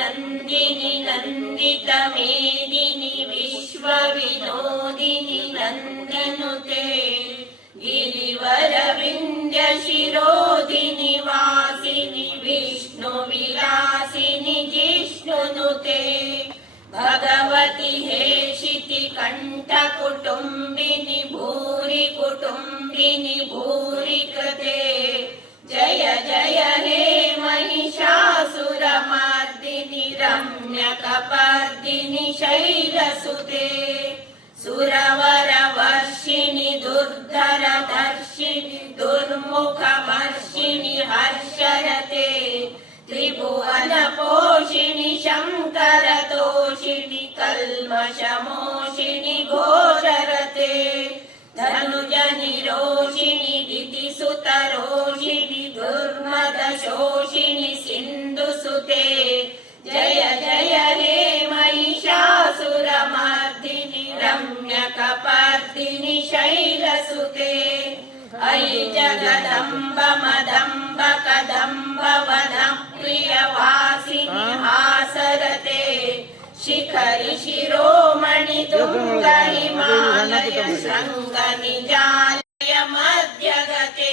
नन्दिनि नन्दितमेदिनि विश्वविनोदिनि नन्दनुते गिरिवरविन्द्यशिरोधिनि वासिनि विष्णुविलासिनि जिष्णुनुते भगवति हेशिति कण्ठकुटुम्बिनि भूरि कुटुम्बिनि भूरि कृते जय जय हे महिषासुरमर्दिनि रम्यकपर्दिनि शैलसुते सुरवरवर्षिणि दुर्धरधर्षिणि दुर्मुखमर्षिणि हर्षरते त्रिभुवनपोषिणि शङ्करतोषिणि कल्मषमोषिणि घोररते धनुजनिरोषिणि दितिसुतरोषिणि दुर्मदशोषिणि सिन्धुसुते जय जय हे महिषासुरमर्दिनि रम्यकपर्दिनि शैलसुते अयि जगदम्ब मदम्ब कदम्ब वनप्रियवासिनि हासरते शिखरि शिरोमणि तुङ्ग हिमालय शृङ्ग निजालय मध्यगते